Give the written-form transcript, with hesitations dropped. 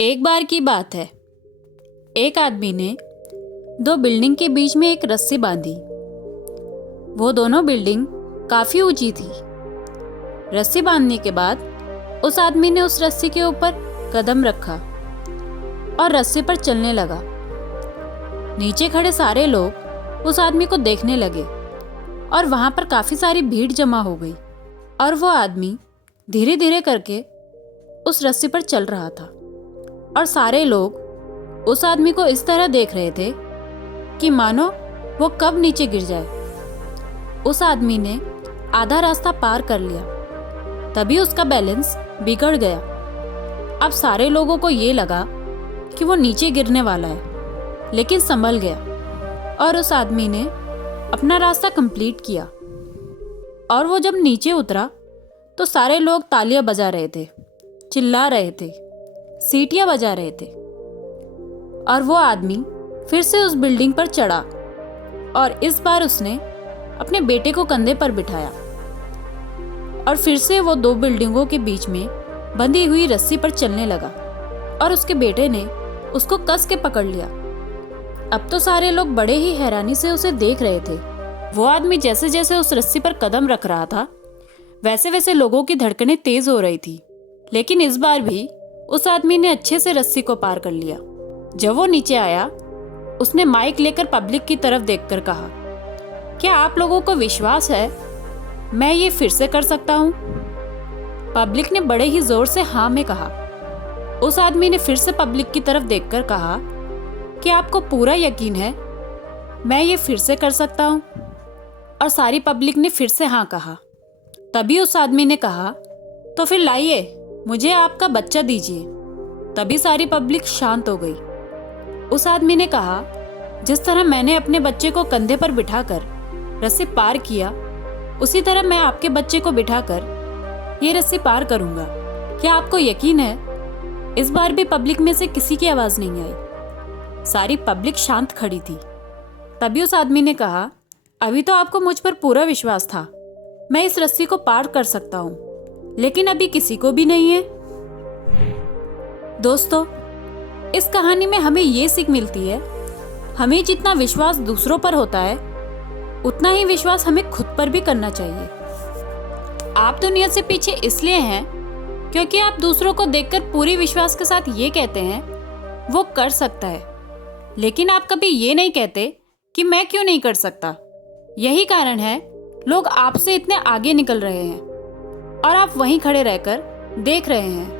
एक बार की बात है, एक आदमी ने दो बिल्डिंग के बीच में एक रस्सी बांधी। वो दोनों बिल्डिंग काफी ऊंची थी। रस्सी बांधने के बाद उस आदमी ने उस रस्सी के ऊपर कदम रखा और रस्सी पर चलने लगा। नीचे खड़े सारे लोग उस आदमी को देखने लगे और वहां पर काफी सारी भीड़ जमा हो गई और वो आदमी धीरे धीरे करके उस रस्सी पर चल रहा था और सारे लोग उस आदमी को इस तरह देख रहे थे कि मानो वो कब नीचे गिर जाए। उस आदमी ने आधा रास्ता पार कर लिया, तभी उसका बैलेंस बिगड़ गया। अब सारे लोगों को ये लगा कि वो नीचे गिरने वाला है, लेकिन संभल गया और उस आदमी ने अपना रास्ता कंप्लीट किया। और वो जब नीचे उतरा तो सारे लोग तालियां बजा रहे थे, चिल्ला रहे थे, सीटियां बजा रहे थे। और वो आदमी फिर से उस बिल्डिंग पर चढ़ा और इस बार उसने अपने बेटे को कंधे पर बिठाया और फिर से वो दो बिल्डिंगों के बीच में बंधी हुई रस्सी पर चलने लगा और उसके बेटे ने उसको कस के पकड़ लिया। अब तो सारे लोग बड़े ही हैरानी से उसे देख रहे थे। वो आदमी जैसे जैसे उस रस्सी पर कदम रख रहा था, वैसे वैसे लोगों की धड़कनें तेज हो रही थी। लेकिन इस बार भी उस आदमी ने अच्छे से रस्सी को पार कर लिया। जब वो नीचे आया, उसने माइक लेकर पब्लिक की तरफ देखकर कहा, क्या आप लोगों को विश्वास है मैं ये फिर से कर सकता हूँ? पब्लिक ने बड़े ही जोर से हाँ में कहा। उस आदमी ने फिर से पब्लिक की तरफ देखकर कहा, क्या आपको पूरा यकीन है मैं ये फिर से कर सकता हूँ? और सारी पब्लिक ने फिर से हाँ कहा। तभी उस आदमी ने कहा, तो फिर लाइए, मुझे आपका बच्चा दीजिए। तभी सारी पब्लिक शांत हो गई। उस आदमी ने कहा, जिस तरह मैंने अपने बच्चे को कंधे पर बिठाकर रस्सी पार किया, उसी तरह मैं आपके बच्चे को बिठाकर ये रस्सी पार करूंगा। क्या आपको यकीन है? इस बार भी पब्लिक में से किसी की आवाज नहीं आई। सारी पब्लिक शांत खड़ी थी। तभी उस आदमी ने कहा, अभी तो आपको मुझ पर पूरा विश्वास था, मैं इस रस्सी को पार कर सकता हूँ, लेकिन अभी किसी को भी नहीं है। दोस्तों, इस कहानी में हमें ये सीख मिलती है, हमें जितना विश्वास दूसरों पर होता है, उतना ही विश्वास हमें खुद पर भी करना चाहिए। आप दुनिया से पीछे इसलिए हैं क्योंकि आप दूसरों को देखकर पूरी विश्वास के साथ ये कहते हैं वो कर सकता है, लेकिन आप कभी ये नहीं कहते कि मैं क्यों नहीं कर सकता। यही कारण है लोग आपसे इतने आगे निकल रहे हैं और आप वहीं खड़े रहकर देख रहे हैं।